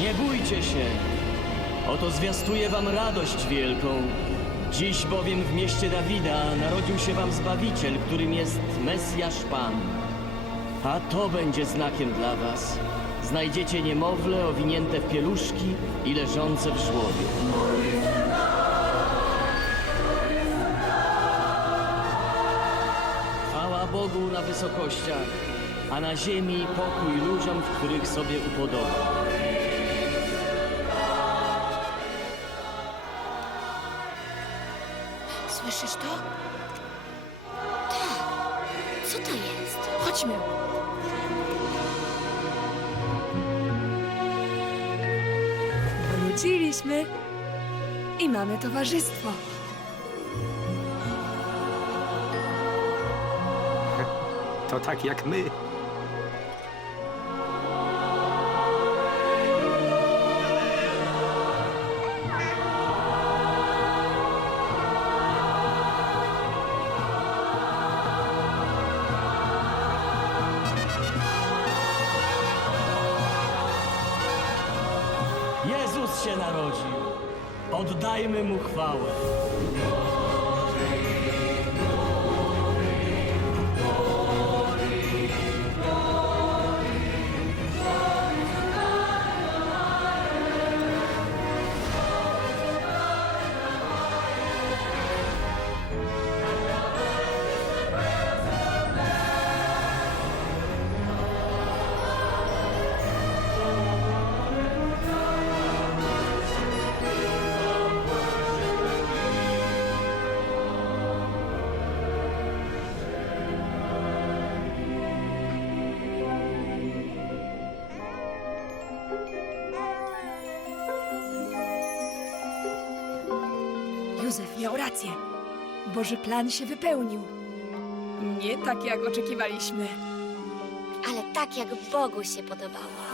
Nie bójcie się. Oto zwiastuję wam radość wielką. Dziś bowiem w mieście Dawida narodził się wam Zbawiciel, którym jest Mesjasz Pan. A to będzie znakiem dla was. Znajdziecie niemowlę owinięte w pieluszki i leżące w żłobie. Chwała Bogu na wysokościach, a na ziemi pokój ludziom, w których sobie upodoba. Słyszysz to? Tak. Co to jest? Chodźmy. Wróciliśmy i mamy towarzystwo. To tak jak my. Jezus się narodził. Oddajmy mu chwałę. Józef miał rację. Boży plan się wypełnił. Nie tak, jak oczekiwaliśmy. ale tak jak Bogu się podobało.